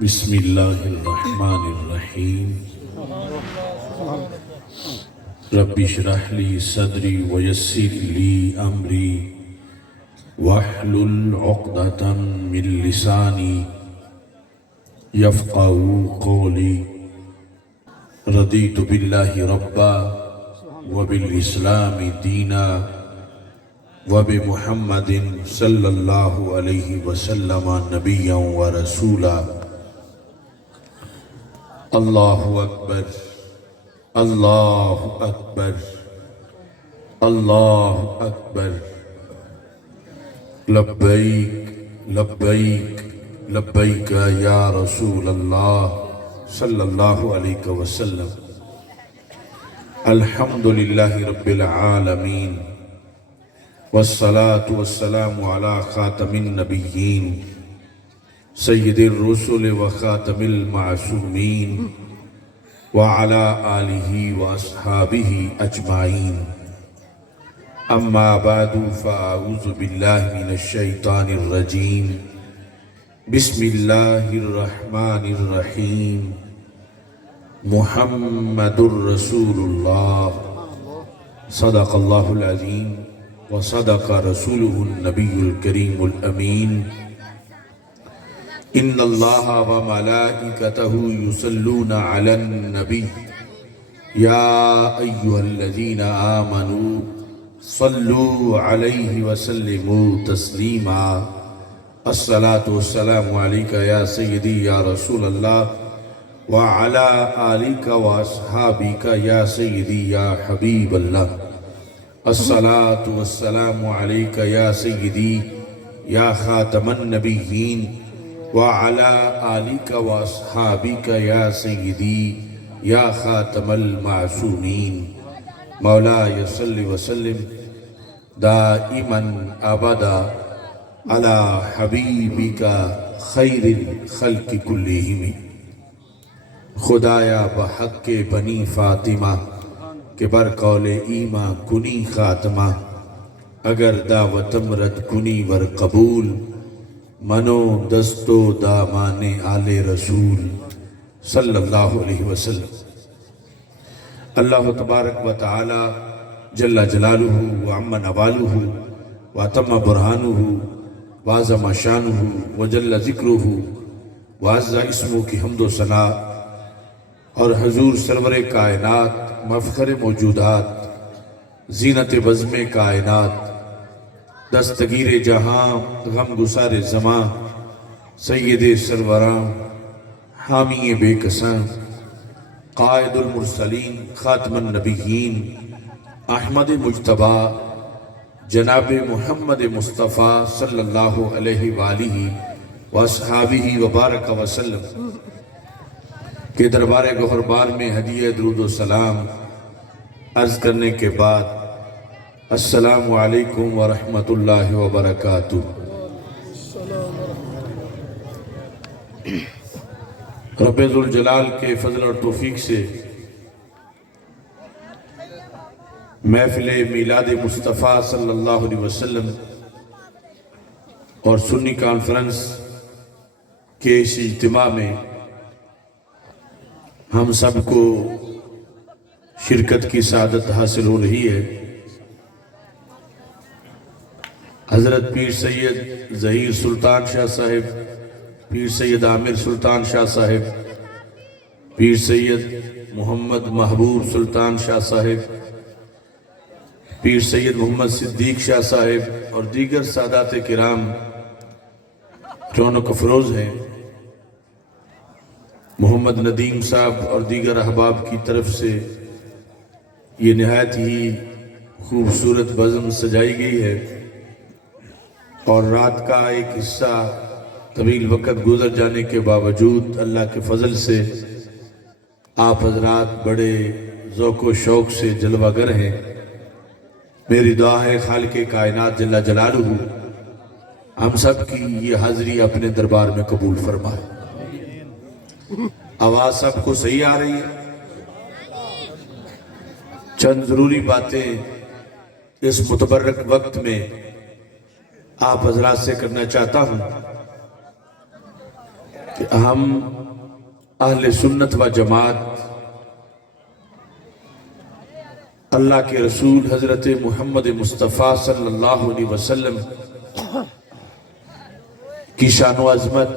بسم اللہ الرحمن الرحیم رب اشرح لی صدری ویسر لی امری واحلل عقدۃ من لسانی یفقہوا قولی رضیت باللہ ربا وبالاسلام دینا وبمحمد صلی اللہ علیہ وسلم نبیا ورسولا اللہ اکبر اللہ اکبر اللہ اکبر لبیک لبیک لبیک یا رسول اللہ صلی اللہ علیہ وسلم الحمدللہ رب العالمین والصلاة والسلام على خاتم النبیین سید الرسل وخاتم المعصومین وعلى آلہ واصحابہ اجمعین اما بعد فاعوذ باللہ من الشیطان الرجیم بسم اللہ الرحمن الرحیم محمد رسول اللہ صدق اللہ العظیم وصدق رسوله النبی الکریم الامین ان اللہ وملائکتہ یصلون علی النبی یا ایہا الذین آمنوا صلوا علیہ وسلموا تسلیما الصلاة والسلام علیکہ یا سیدی یا رسول اللہ وعلی آلک واصحابک یا سیدی یا حبیب اللہ الصلاة والسلام علیکہ یا سیدی یا خاتم النبیین وعلی آلک واصحابک یا سیدی یا خاتم المعصومین مولا صلی وسلم دائما ابدا علی حبیبک خیر الخلق کلہم خدایا بحق بنی فاطمہ کہ برقول ایماں کنی خاتمہ اگر دعوتم رد کنی ور قبول منو دستو دامان آل رسول صلی اللہ علیہ وسلم اللہ تبارک و تعالی جل جلالہ وعم نوالہ واتم برہانہ وعظم شانہ وجل ذکرہ وعز اسمہ کی حمد و ثنا اور حضور سرور کائنات مفخر موجودات زینت بزم کائنات دستگیر جہاں غم گسار زماں سید سروراں حامی بے کساں قائد المرسلین خاتم النبیین احمد مجتبی جناب محمد مصطفیٰ صلی اللہ علیہ وآلہ واصحابہ وبارک وسلم کہ دربار گہربار میں ہدیہ درود و سلام عرض کرنے کے بعد السلام علیکم ورحمۃ اللہ وبرکاتہ۔ رب ذوالجلال کے فضل اور توفیق سے محفل میلاد مصطفیٰ صلی اللہ علیہ وسلم اور سنی کانفرنس کے اس اجتماع میں ہم سب کو شرکت کی سعادت حاصل ہو رہی ہے۔ حضرت پیر سید ظہیر سلطان شاہ صاحب، پیر سید عامر سلطان شاہ صاحب، پیر سید محمد محبوب سلطان شاہ صاحب، پیر سید محمد صدیق شاہ صاحب اور دیگر سادات کرام رونق افروز ہیں۔ محمد ندیم صاحب اور دیگر احباب کی طرف سے یہ نہایت ہی خوبصورت بزم سجائی گئی ہے اور رات کا ایک حصہ طویل وقت گزر جانے کے باوجود اللہ کے فضل سے آپ حضرات بڑے ذوق و شوق سے جلوہ گر ہیں۔ میری دعا ہے خالق کائنات جل جلالہ ہم سب کی یہ حاضری اپنے دربار میں قبول فرمائے۔ آواز سب کو صحیح آ رہی ہے؟ چند ضروری باتیں اس متبرک وقت میں آپ حضرات سے کرنا چاہتا ہوں کہ ہم اہل سنت و جماعت اللہ کے رسول حضرت محمد مصطفیٰ صلی اللہ علیہ وسلم کی شان و عظمت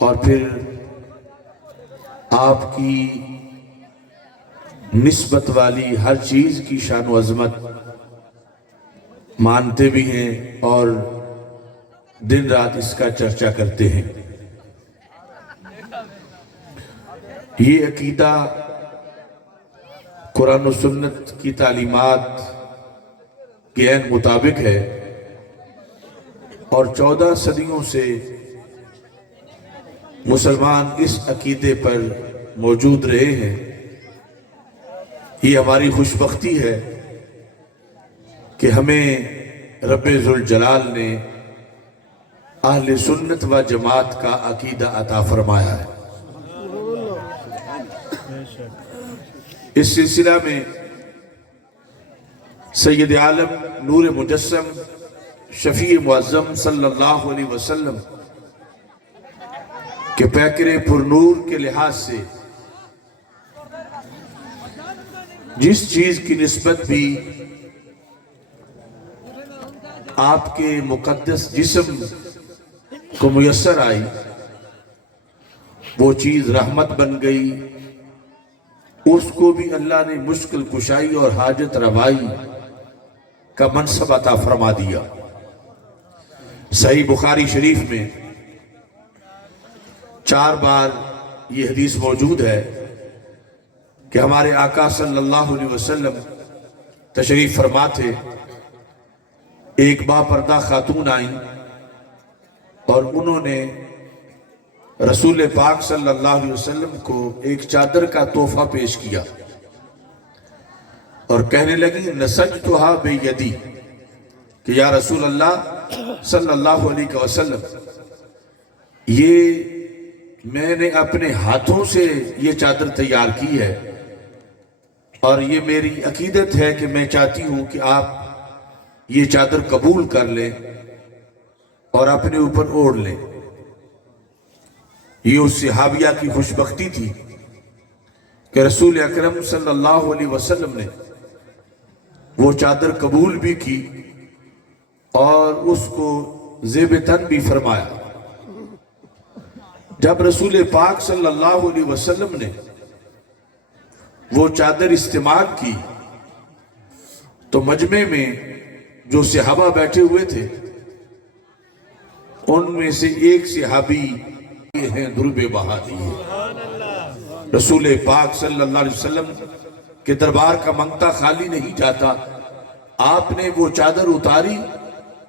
اور پھر آپ کی نسبت والی ہر چیز کی شان و عظمت مانتے بھی ہیں اور دن رات اس کا چرچا کرتے ہیں۔ یہ عقیدہ قرآن و سنت کی تعلیمات کے عین مطابق ہے اور 14 صدیوں سے مسلمان اس عقیدے پر موجود رہے ہیں۔ یہ ہماری خوش بختی ہے کہ ہمیں رب ذوالجلال نے اہل سنت و جماعت کا عقیدہ عطا فرمایا ہے۔ اس سلسلہ میں سید عالم نور مجسم شفیع معظم صلی اللہ علیہ وسلم کے پیکر پر نور کے لحاظ سے جس چیز کی نسبت بھی آپ کے مقدس جسم کو میسر آئی وہ چیز رحمت بن گئی، اس کو بھی اللہ نے مشکل کشائی اور حاجت روائی کا منصب عطا فرما دیا۔ صحیح بخاری شریف میں 4 بار یہ حدیث موجود ہے کہ ہمارے آقا صلی اللہ علیہ وسلم تشریف فرما تھے، ایک با پردہ خاتون آئیں اور انہوں نے رسول پاک صلی اللہ علیہ وسلم کو ایک چادر کا تحفہ پیش کیا اور کہنے لگی نسجتھا بیدی کہ یا رسول اللہ صلی اللہ علیہ وسلم یہ میں نے اپنے ہاتھوں سے یہ چادر تیار کی ہے اور یہ میری عقیدت ہے کہ میں چاہتی ہوں کہ آپ یہ چادر قبول کر لیں اور اپنے اوپر اوڑھ لیں۔ یہ اس صحابیہ کی خوش بختی تھی کہ رسول اکرم صلی اللہ علیہ وسلم نے وہ چادر قبول بھی کی اور اس کو زیب تن بھی فرمایا۔ جب رسول پاک صلی اللہ علیہ وسلم نے وہ چادر استعمال کی تو مجمع میں جو صحابہ بیٹھے ہوئے تھے ان میں سے ایک صحابی ہیں درب بہادی ہے۔ رسول پاک صلی اللہ علیہ وسلم کے دربار کا منگتا خالی نہیں جاتا، آپ نے وہ چادر اتاری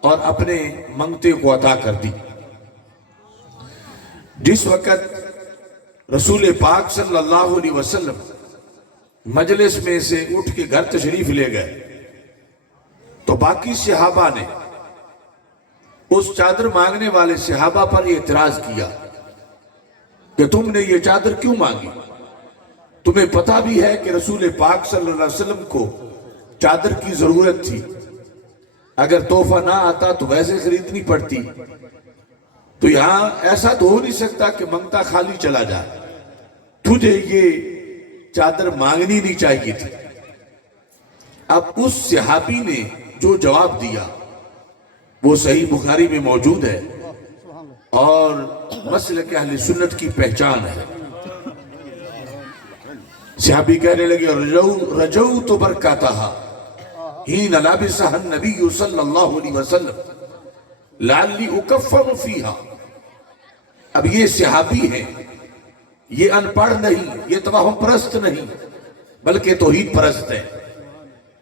اور اپنے منگتے کو عطا کر دی۔ جس وقت رسول پاک صلی اللہ علیہ وسلم مجلس میں سے اٹھ کے گھر تشریف لے گئے تو باقی صحابہ نے اس چادر مانگنے والے صحابہ پر اعتراض کیا کہ تم نے یہ چادر کیوں مانگی؟ تمہیں پتہ بھی ہے کہ رسول پاک صلی اللہ علیہ وسلم کو چادر کی ضرورت تھی، اگر تحفہ نہ آتا تو ویسے خریدنی پڑتی، تو یہاں ایسا تو ہو نہیں سکتا کہ منگتا خالی چلا جائے، تجھے یہ چادر مانگنی نہیں چاہیے تھی۔ اب اس صحابی نے جو جواب دیا وہ صحیح بخاری میں موجود ہے اور مسلک اہل سنت کی پہچان ہے۔ صحابی کہنے لگے رجوت برکاتها حین لبسها النبی صلی اللہ علیہ وسلم لعلی اکفن فیہا۔ اب یہ صحابی ہیں، یہ ان پڑھ نہیں، یہ توہم پرست نہیں بلکہ توحید پرست ہیں۔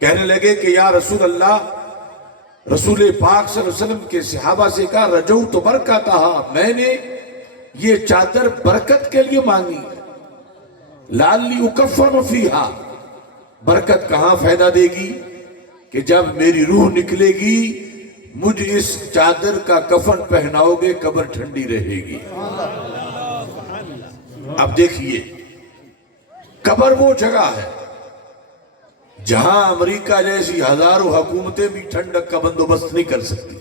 کہنے لگے کہ یا رسول اللہ، رسول پاک صلی اللہ علیہ وسلم کے صحابہ سے کہا رجوت برکاتها، میں نے یہ چادر برکت کے لیے مانگی، لعلی اکفن فیہا، برکت کہاں فائدہ دے گی کہ جب میری روح نکلے گی مجھے اس چادر کا کفن پہناؤ گے، قبر ٹھنڈی رہے گی۔ اب دیکھیے، قبر وہ جگہ ہے جہاں امریکہ جیسی ہزاروں حکومتیں بھی ٹھنڈک کا بندوبست نہیں کر سکتی،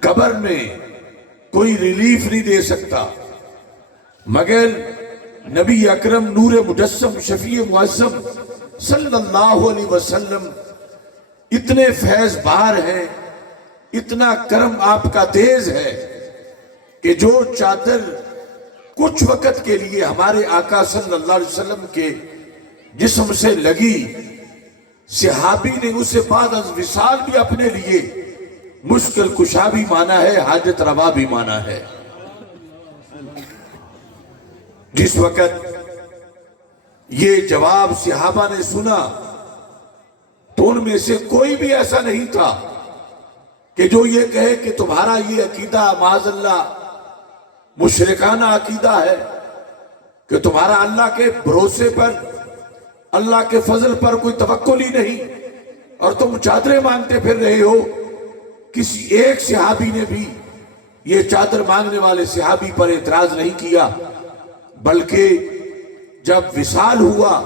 قبر میں کوئی ریلیف نہیں دے سکتا، مگر نبی اکرم نور مجسم شفیع معظم صلی اللہ علیہ وسلم اتنے فیض بار ہیں، اتنا کرم آپ کا تیز ہے کہ جو چادر کچھ وقت کے لیے ہمارے آقا صلی اللہ علیہ وسلم کے جسم سے لگی، صحابی نے اسے بعد از وصال بھی اپنے لیے مشکل کشا بھی مانا ہے، حاجت روا بھی مانا ہے۔ جس وقت یہ جواب صحابہ نے سنا تو ان میں سے کوئی بھی ایسا نہیں تھا کہ جو یہ کہے کہ تمہارا یہ عقیدہ معاذ اللہ مشرکانہ عقیدہ ہے کہ تمہارا اللہ کے بھروسے پر، اللہ کے فضل پر کوئی توکل ہی نہیں اور تم چادریں مانگتے پھر رہے ہو۔ کسی ایک صحابی نے بھی یہ چادر مانگنے والے صحابی پر اعتراض نہیں کیا، بلکہ جب وصال ہوا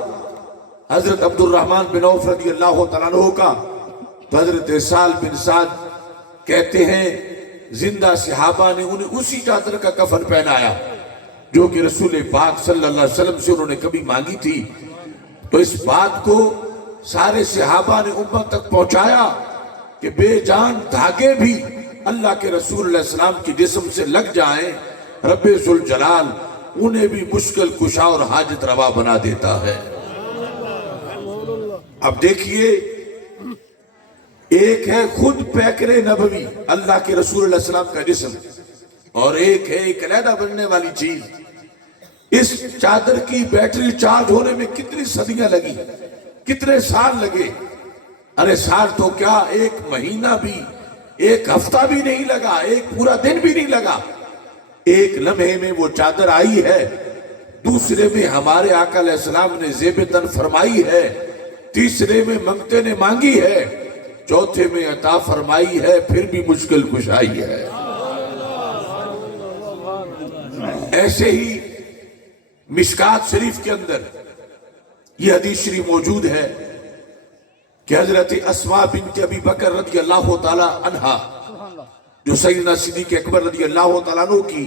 حضرت عبد الرحمن بن عوف رضی اللہ تعالیٰ عنہ کا تو حضرت سہل بن سعد کہتے ہیں زندہ صحابہ نے انہیں اسی چادر کا کفن پہنایا جو کہ رسول پاک صلی اللہ علیہ وسلم سے انہوں نے کبھی مانگی تھی۔ تو اس بات کو سارے صحابہ نے امت تک پہنچایا کہ بے جان دھاگے بھی اللہ کے رسول علیہ السلام کی جسم سے لگ جائیں، رب ذوالجلال انہیں بھی مشکل کشا اور حاجت روا بنا دیتا ہے۔ اب دیکھیے، ایک ہے خود پیکر نبوی اللہ کے رسول علیہ السلام کا جسم، اور ایک ہے ایک علیحدہ بننے والی چیز۔ اس چادر کی بیٹری چارج ہونے میں کتنی صدیاں لگی، کتنے سال لگے؟ ارے سال تو کیا، ایک مہینہ بھی، ایک ہفتہ بھی نہیں لگا، ایک پورا دن بھی نہیں لگا۔ ایک لمحے میں وہ چادر آئی ہے، دوسرے میں ہمارے آقا علیہ السلام نے زیب تن فرمائی ہے، تیسرے میں منگتے نے مانگی ہے، چوتھے میں عطا فرمائی ہے، پھر بھی مشکل کشائی ہے۔ ایسے ہی مشکات شریف کے اندر یہ حدیث شریف موجود ہے کہ حضرت اسماء بنت ابی بکر رضی اللہ تعالی عنہا جو سیدنا صدیق اکبر رضی اللہ تعالیٰ عنہ کی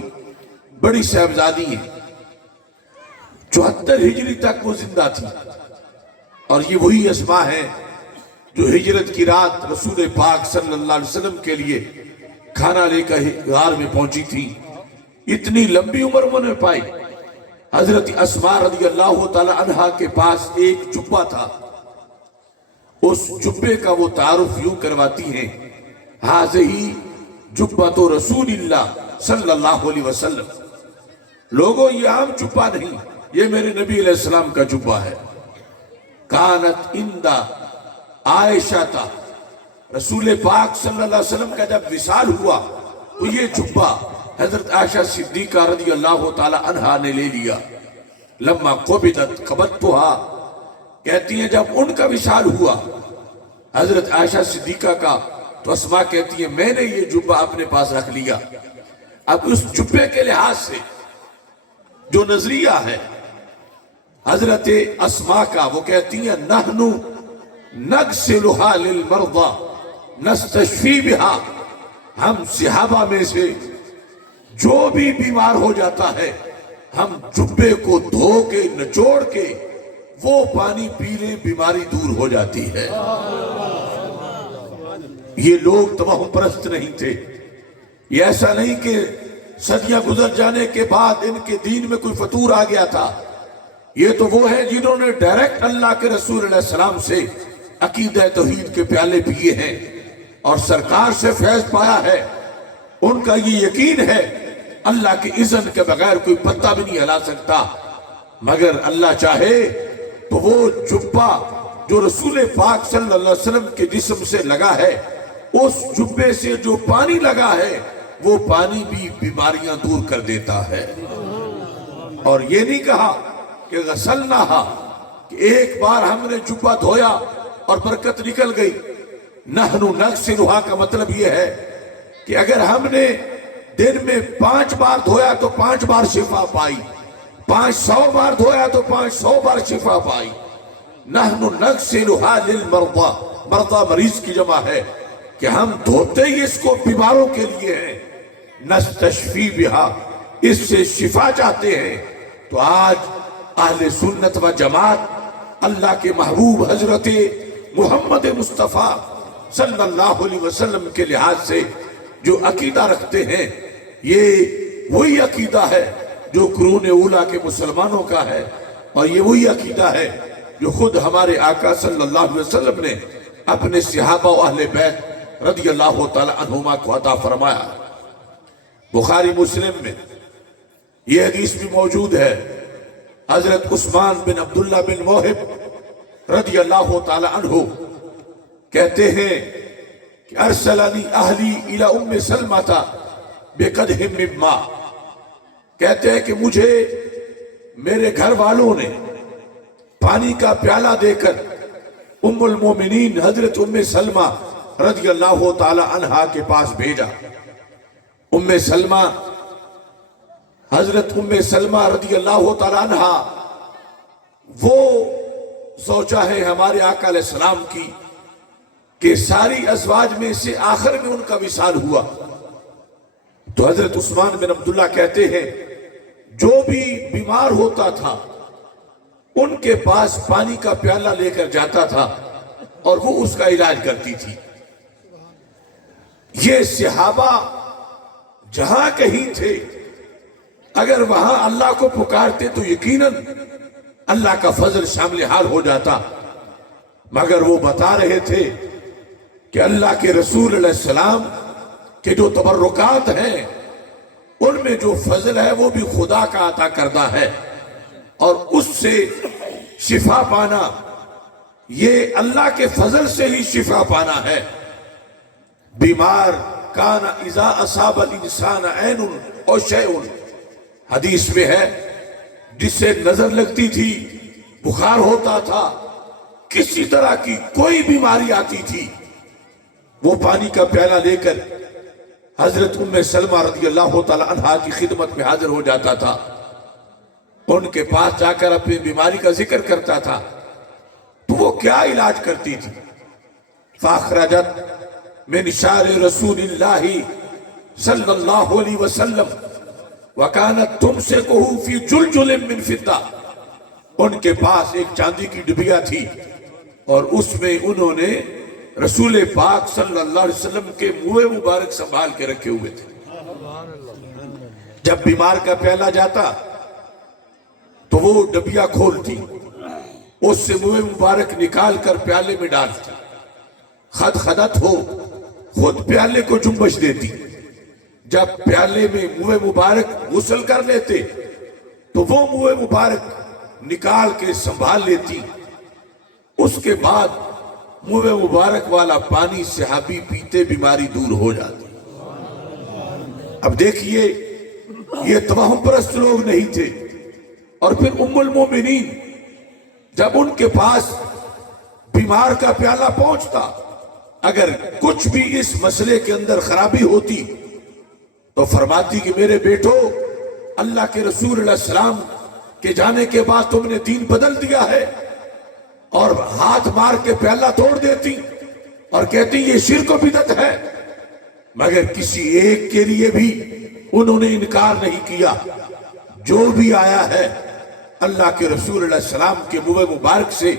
بڑی صاحبزادی ہیں، 74 ہجری تک وہ زندہ تھی، اور یہ وہی اسماء ہیں جو ہجرت کی رات رسول پاک صلی اللہ علیہ وسلم کے لیے کھانا لے کر غار میں پہنچی تھی۔ اتنی لمبی عمر انہوں نے پائی۔ حضرت اسماء رضی اللہ تعالیٰ عنہا کے پاس ایک جبہ تھا، اس جبے کا وہ تعارف یوں کرواتی ہیں، ہذہ جبۃ رسول اللہ صلی اللہ علیہ وسلم، لوگوں یہ عام جبہ نہیں، یہ میرے نبی علیہ السلام کا جبہ ہے۔ کانت اندہ عائشہ تا، رسول پاک صلی اللہ علیہ وسلم کا جب وصال ہوا تو یہ جبہ حضرت عائشہ صدیقہ رضی اللہ تعالی عنہا نے لے لیا۔ لما قبضت قبضتها، کہتی ہیں جب ان کا وصال ہوا حضرت عائشہ صدیقہ کا تو اسماء کہتی ہیں میں نے یہ جبہ اپنے پاس رکھ لیا۔ اب اس جبے کے لحاظ سے جو نظریہ ہے حضرت اسماء کا، وہ کہتی ہیں نحن نغسلها للمرضى نستشفی بہا، ہم صحابہ میں سے جو بھی بیمار ہو جاتا ہے ہم جبے کو دھو کے نچوڑ کے وہ پانی پی لیں، بیماری دور ہو جاتی ہے۔ یہ لوگ توہم پرست نہیں تھے، یہ ایسا نہیں کہ صدیاں گزر جانے کے بعد ان کے دین میں کوئی فطور آ گیا تھا۔ یہ تو وہ ہے جنہوں نے ڈائریکٹ اللہ کے رسول علیہ السلام سے عقیدہ توحید کے پیالے پیے ہیں اور سرکار سے فیض پایا ہے۔ ان کا یہ یقین ہے اللہ کے اذن کے بغیر کوئی پتہ بھی نہیں ہلا سکتا، مگر اللہ چاہے تو وہ جبہ جو رسول پاک صلی اللہ علیہ وسلم کے جسم سے لگا ہے، اس جبے سے جو پانی لگا ہے وہ پانی بھی بیماریاں دور کر دیتا ہے۔ اور یہ نہیں کہا کہ غسلناہا، کہ ایک بار ہم نے جبہ دھویا اور برکت نکل گئی۔ نحن نغسلھا کا مطلب یہ ہے کہ اگر ہم نے دن میں 5 بار دھویا تو 5 بار شفا پائی، 500 بار دھویا تو 500 بار شفا پائی۔ نحن نغسلها للمرضى، مرضى مریض کی جمع ہے کہ ہم دھوتے ہی اس کو بیماروں کے لیے ہیں، نستشفی بہا، اس سے شفا چاہتے ہیں۔ تو آج اہل سنت و جماعت اللہ کے محبوب حضرت محمد مصطفیٰ صلی اللہ علیہ وسلم کے لحاظ سے جو عقیدہ رکھتے ہیں، یہ وہی عقیدہ ہے جو قرون اولیٰ کے مسلمانوں کا ہے، اور یہ وہی عقیدہ ہے جو خود ہمارے آقا صلی اللہ علیہ وسلم نے اپنے صحابہ و اہل بیت رضی اللہ تعالی عنہما کو عطا فرمایا۔ بخاری مسلم میں یہ حدیث بھی موجود ہے، حضرت عثمان بن عبداللہ بن موہب رضی اللہ تعالی عنہ کہتے ہیں کہ ارسلنی اہلی الی ام سلمہ بقدح من ماء، کہتے ہیں کہ مجھے میرے گھر والوں نے پانی کا پیالہ دے کر ام المومنین حضرت ام سلمہ رضی اللہ تعالی عنہا کے پاس بھیجا۔ ام سلمہ، حضرت ام سلمہ رضی اللہ تعالی عنہا وہ زوجہ ہے ہمارے آقا علیہ السلام کی کہ ساری ازواج میں سے آخر میں ان کا وصال ہوا۔ تو حضرت عثمان بن عبداللہ کہتے ہیں جو بھی بیمار ہوتا تھا ان کے پاس پانی کا پیالہ لے کر جاتا تھا اور وہ اس کا علاج کرتی تھی۔ یہ صحابہ جہاں کہیں تھے، اگر وہاں اللہ کو پکارتے تو یقیناً اللہ کا فضل شامل حال ہو جاتا، مگر وہ بتا رہے تھے کہ اللہ کے رسول علیہ السلام کے جو تبرکات ہیں ان میں جو فضل ہے وہ بھی خدا کا عطا کردہ ہے، اور اس سے شفا پانا یہ اللہ کے فضل سے ہی شفا پانا ہے۔ بیمار کان اذا اصاب الانسان عین او شیء، حدیث میں ہے جس سے نظر لگتی تھی، بخار ہوتا تھا، کسی طرح کی کوئی بیماری آتی تھی، وہ پانی کا پیالہ لے کر حضرت ام سلمہ رضی اللہ تعالی عنہا کی خدمت میں حاضر ہو جاتا تھا، ان کے پاس جا کر اپنی بیماری کا ذکر کرتا تھا۔ تو وہ کیا علاج کرتی تھی؟ فاخرجت من شعر رسول اللہ صلی اللہ علیہ وسلم وکانت تمسکہ فی جلجل من فضہ، ان کے پاس ایک چاندی کی ڈبیا تھی اور اس میں انہوں نے رسول پاک صلی اللہ علیہ وسلم کے منہ مبارک سنبھال کے رکھے ہوئے تھے۔ جب بیمار کا پیالہ جاتا تو وہ ڈبیا کھولتی، اس سے منہ مبارک نکال کر پیالے میں ڈالتی، خد خدت ہو خود پیالے کو جنبش دیتی۔ جب پیالے میں منہ مبارک غسل کر لیتے تو وہ منہ مبارک نکال کے سنبھال لیتی، اس کے بعد منہ مبارک والا پانی صحابی پیتے بیماری دور ہو جاتی۔ اب دیکھیے یہ توہم پرست لوگ نہیں تھے، اور پھر ام المومنین جب ان کے پاس بیمار کا پیالہ پہنچتا، اگر کچھ بھی اس مسئلے کے اندر خرابی ہوتی تو فرماتی کہ میرے بیٹو، اللہ کے رسول علیہ السلام کے جانے کے بعد تم نے دین بدل دیا ہے، اور ہاتھ مار کے پیالہ توڑ دیتی اور کہتی یہ شرک و بدعت ہے، مگر کسی ایک کے لیے بھی انہوں نے انکار نہیں کیا۔ جو بھی آیا ہے اللہ کے رسول علیہ السلام کے منہ مبارک سے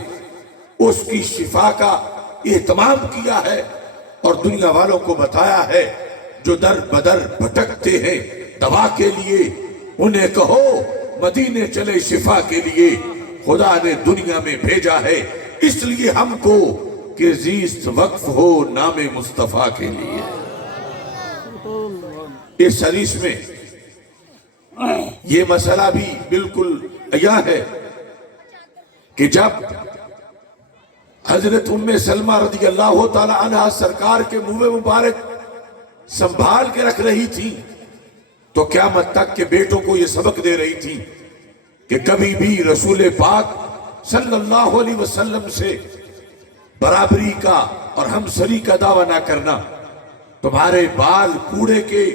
اس کی شفا کا اہتمام کیا ہے، اور دنیا والوں کو بتایا ہے جو در بدر بھٹکتے ہیں دوا کے لیے انہیں کہو مدینے چلے شفا کے لیے، خدا نے دنیا میں بھیجا ہے اس لیے ہم کو کہ زیست وقف ہو نام مصطفیٰ کے لیے۔ اس حدیث میں یہ مسئلہ بھی بالکل عیاں ہے کہ جب حضرت ام سلمہ رضی اللہ تعالی عنہ سرکار کے منہ مبارک سنبھال کے رکھ رہی تھی تو قیامت تک کے بیٹوں کو یہ سبق دے رہی تھی کہ کبھی بھی رسول پاک صلی اللہ علیہ وسلم سے برابری کا اور ہمسری کا دعویٰ نہ کرنا۔ تمہارے بال کوڑے کے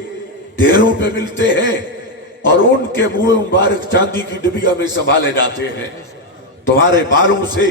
ڈھیروں پہ ملتے ہیں اور ان کے منہ مبارک چاندی کی ڈبیا میں سنبھالے جاتے ہیں، تمہارے بالوں سے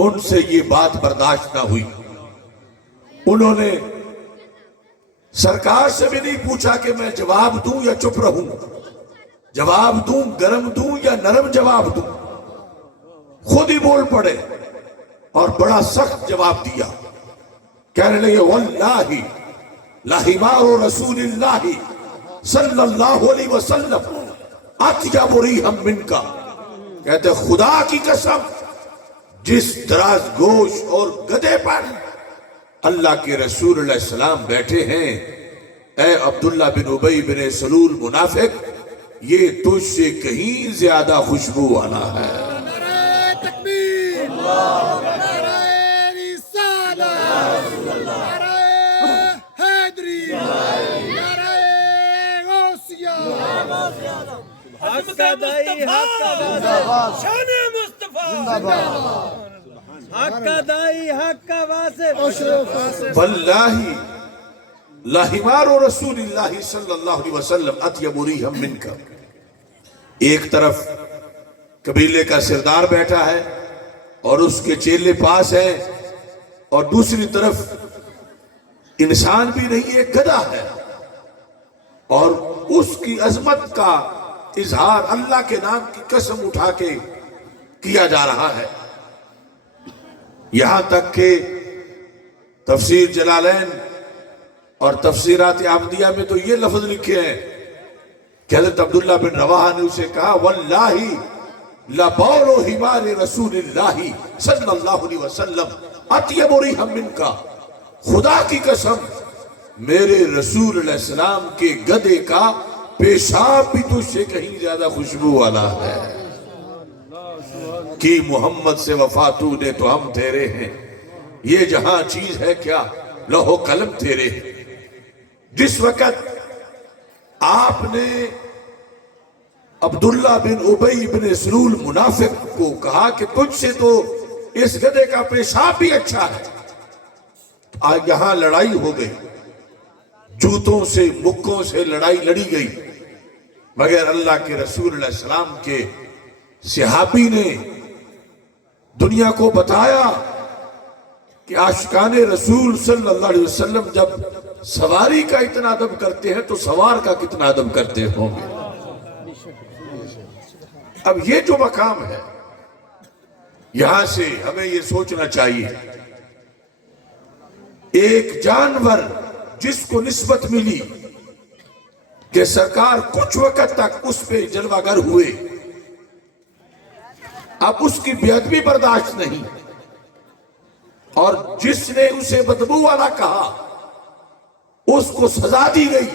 ان سے یہ بات برداشت نہ ہوئی. انہوں نے سرکار سے بھی نہیں پوچھا کہ میں جواب دوں یا چپ رہوں، جواب دوں گرم دوں یا نرم جواب دوں. خود ہی بول پڑے اور بڑا سخت جواب دیا. کہنے لگے واللہ لحمار رسول اللہ صلی اللہ علیہ وسلم اطیب ریحا منک. کہتے خدا کی قسم جس دراز گوش اور گدے پر اللہ کے رسول علیہ السلام بیٹھے ہیں، اے عبداللہ بن ابی بن سلول منافق، یہ تجھ سے کہیں زیادہ خوشبو والا ہے. نعرہ تکبیر، نعرہ رسالت، نعرہ حیدری، نعرہ غوثیہ. حق کا دائی، حق کا واسط، شان مصطفیٰ، حق کا دائی، حق کا واسط. واللہ لحمار رسول اللہ صلی اللہ علیہ وسلم اطیب ریحا منک. ایک طرف قبیلے کا سردار بیٹھا ہے اور اس کے چیلے پاس ہیں، اور دوسری طرف انسان بھی نہیں، ایک گدھا ہے، اور اس کی عظمت کا اظہار اللہ کے نام کی قسم اٹھا کے کیا جا رہا ہے. یہاں تک کہ تفسیر جلالین اور تفسیرات عابدیہ میں تو یہ لفظ لکھے ہیں کہ حضرت عبداللہ بن رواحہ نے اسے کہا واللہ لبول حمار رسول اللہ صلی اللہ علیہ وسلم اطیب ریحا منک. خدا کی قسم میرے رسول علیہ السلام کے گدے کا پیشاب بھی تجھ سے کہیں زیادہ خوشبو والا ہے. کی محمد سے وفا تو نے تو ہم تیرے ہیں، یہ جہاں چیز ہے کیا لوح و قلم تیرے ہیں. جس وقت آپ نے عبداللہ بن ابی بن سلول منافق کو کہا کہ تجھ سے تو اس گدے کا پیشاب بھی اچھا ہے، آج یہاں لڑائی ہو گئی، جوتوں سے مکوں سے لڑائی لڑی گئی، مگر اللہ کے رسول علیہ السلام کے صحابی نے دنیا کو بتایا کہ عاشقان رسول صلی اللہ علیہ وسلم جب سواری کا اتنا ادب کرتے ہیں تو سوار کا کتنا ادب کرتے ہوں گے. اب یہ جو مقام ہے یہاں سے ہمیں یہ سوچنا چاہیے، ایک جانور جس کو نسبت ملی کہ سرکار کچھ وقت تک اس پہ جلوہ گر ہوئے، اب اس کی بے ادبی برداشت نہیں، اور جس نے اسے بدبو والا کہا اس کو سزا دی گئی،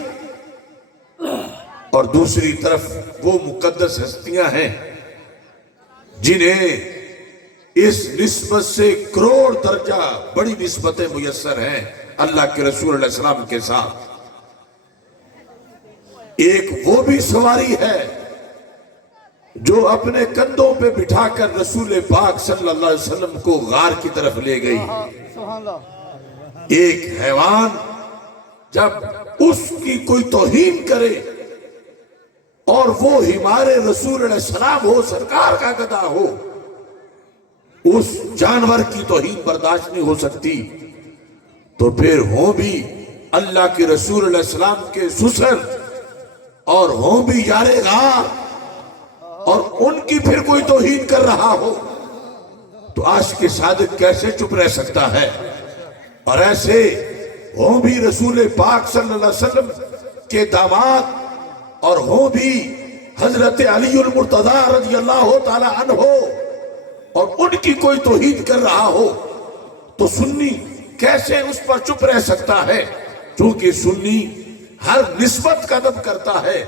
اور دوسری طرف وہ مقدس ہستیاں ہیں جنہیں اس نسبت سے کروڑ درجہ بڑی نسبتیں میسر ہیں اللہ کے رسول علیہ السلام کے ساتھ. ایک وہ بھی سواری ہے جو اپنے کندھوں پہ بٹھا کر رسول پاک صلی اللہ علیہ وسلم کو غار کی طرف لے گئی. ایک حیوان جب اس کی کوئی توہین کرے اور وہ ہمارے رسول علیہ السلام ہو، سرکار کا گدھا ہو، اس جانور کی توہین برداشت نہیں ہو سکتی، تو پھر ہوں بھی اللہ کے رسول علیہ السلام کے سسر اور ہوں بھی یار غار، اور ان کی پھر کوئی توہین کر رہا ہو تو عاشق صادق کیسے چپ رہ سکتا ہے؟ اور ایسے ہوں بھی رسول پاک صلی اللہ علیہ وسلم کے داماد اور ہوں بھی حضرت علی المرتضی رضی اللہ تعالی عنہ اور ان کی کوئی توہین کر رہا ہو تو سنی کیسے اس پر چپ رہ سکتا ہے؟ چونکہ سنی ہر نسبت کا ادب کرتا ہے،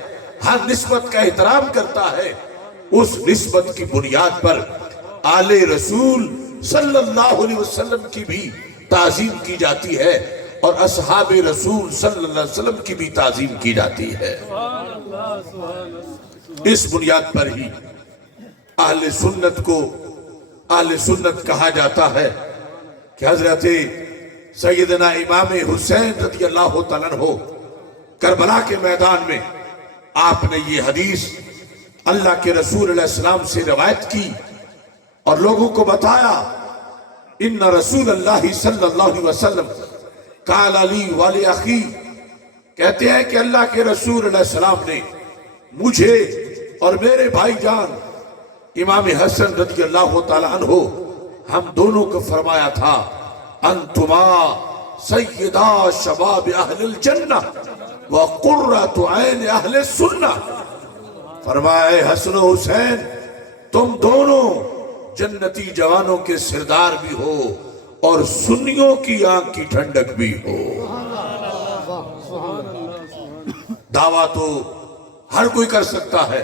ہر نسبت کا احترام کرتا ہے. اس نسبت کی بنیاد پر آل رسول صلی اللہ علیہ وسلم کی بھی تعظیم کی جاتی ہے اور اصحاب رسول صلی اللہ علیہ وسلم کی بھی تعظیم کی جاتی ہے. اس بنیاد پر ہی اہل سنت کو اہل سنت کہا جاتا ہے کہ حضرت سیدنا امام حسین رضی اللہ تعالیٰ عنہ کربلا کے میدان میں آپ نے یہ حدیث اللہ کے رسول علیہ السلام سے روایت کی اور لوگوں کو بتایا ان رسول اللہ صلی اللہ علیہ وسلم قال علی والی اخی، کہتے ہیں کہ اللہ کے رسول علیہ السلام نے مجھے اور میرے بھائی جان امام حسن رضی اللہ تعالی عنہ ہم دونوں کو فرمایا تھا، انتما سیدہ شباب اہل الجنہ وقرۃ عین اہل السنہ، فرمایا حسن و حسین تم دونوں جنتی جوانوں کے سردار بھی ہو اور سنیوں کی آنکھ کی ٹھنڈک بھی ہو۔ دعویٰ تو ہر کوئی کر سکتا ہے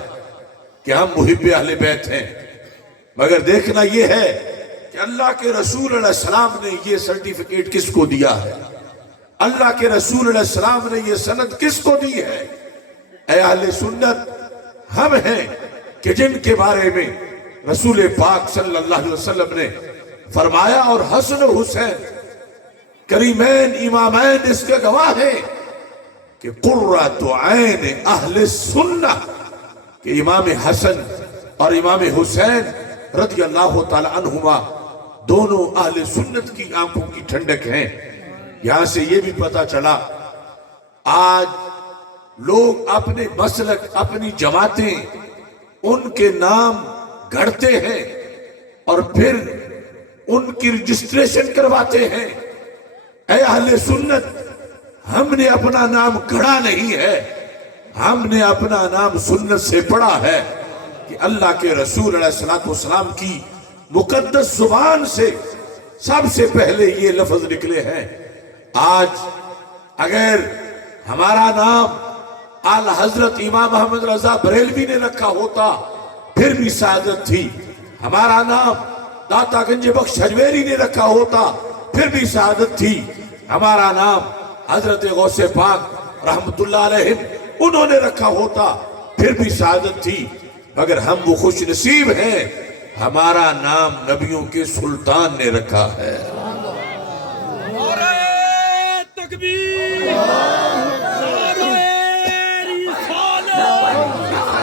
کہ ہم محب اہل بیت ہیں، مگر دیکھنا یہ ہے کہ اللہ کے رسول علیہ السلام نے یہ سرٹیفکیٹ کس کو دیا ہے، اللہ کے رسول علیہ السلام نے یہ سند کس کو دی ہے۔ اے اہل سنت ہم ہیں کہ جن کے بارے میں رسول پاک صلی اللہ علیہ وسلم نے فرمایا، اور حسن و حسین کریمین امامین اس کے گواہ ہیں کہ قرۃ عین اہل سنہ، کہ امام حسن اور امام حسین رضی اللہ تعالی عنہما دونوں اہل سنت کی آنکھوں کی ٹھنڈک ہیں۔ یہاں سے یہ بھی پتا چلا آج لوگ اپنے مسلک اپنی جماعتیں ان کے نام گھڑتے ہیں اور پھر ان کی رجسٹریشن کرواتے ہیں۔ اے اہل سنت ہم نے اپنا نام گھڑا نہیں ہے، ہم نے اپنا نام سنت سے پڑھا ہے کہ اللہ کے رسول علیہ السلام کی مقدس زبان سے سب سے پہلے یہ لفظ نکلے ہیں۔ آج اگر ہمارا نام اعلی حضرت امام محمد رضا بریلوی نے رکھا ہوتا پھر بھی سعادت تھی، ہمارا نام داتا گنج بخش حجویری نے رکھا ہوتا پھر بھی سعادت تھی، ہمارا نام حضرت غوث پاک رحمت اللہ علیہ انہوں نے رکھا ہوتا پھر بھی سعادت تھی، مگر ہم وہ خوش نصیب ہیں ہمارا نام نبیوں کے سلطان نے رکھا ہے۔ نعرہ تکبیر، نعرہ رسالت،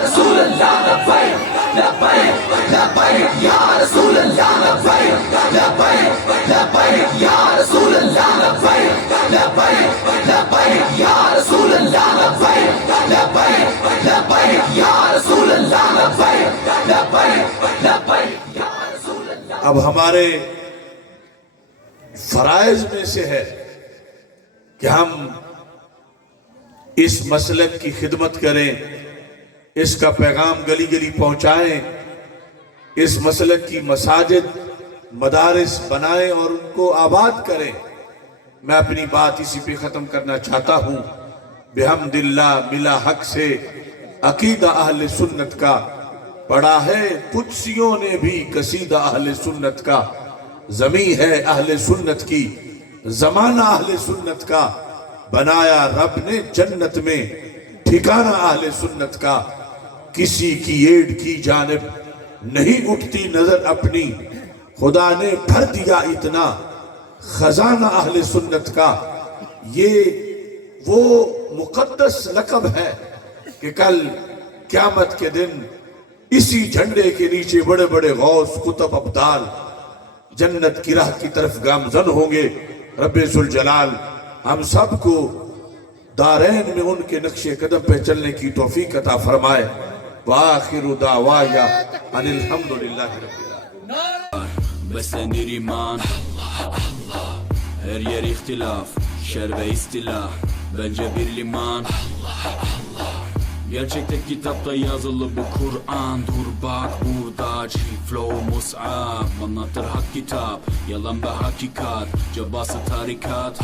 رسول اللہ لبیک لبیک لبیک یا رسول اللہ لبیک لبیک لبیک یا رسول اللہ لبیک لبیک لبیک یا رسول اللہ لبیک لبیک لبیک یا رسول اللہ لبیک لبیک لبیک یا رسول اللہ۔ اب ہمارے فرائض میں سے ہے کہ ہم اس مسلک کی خدمت کریں، اس کا پیغام گلی گلی پہنچائیں، اس مسلک کی مساجد مدارس بنائیں اور ان کو آباد کریں۔ میں اپنی بات اسی پہ ختم کرنا چاہتا ہوں۔ بحمد اللہ ملا حق سے عقیدہ اہل سنت کا، پڑھا ہے قدسیوں نے بھی قصیدہ اہل سنت کا، زمین ہے اہل سنت کی، زمانہ اہل سنت کا، بنایا رب نے جنت میں ٹھکانہ اہل سنت کا، کسی کی ایڈ کی جانب نہیں اٹھتی نظر اپنی، خدا نے بھر دیا اتنا خزانہ اہل سنت کا۔ یہ وہ مقدس لقب ہے کہ کل قیامت کے دن اسی جھنڈے کے نیچے بڑے بڑے غوث قطب ابدال جنت کی راہ کی طرف گامزن ہوں گے۔ رب ذوالجلال ہم سب کو دارین میں ان کے نقش قدم پہ چلنے کی توفیق عطا فرمائے۔ وآخر دعوایا ان الحمدللہ رب العالمین۔ Beslenir iman Her yer ihtilaf Şer ve istilah Bence bir liman Gerçekte kitapta yazılı bu Kur'an. Dur bak burada flow mus'ab, anlatır hak kitap, yalan ve hakikat, cabası tarikat.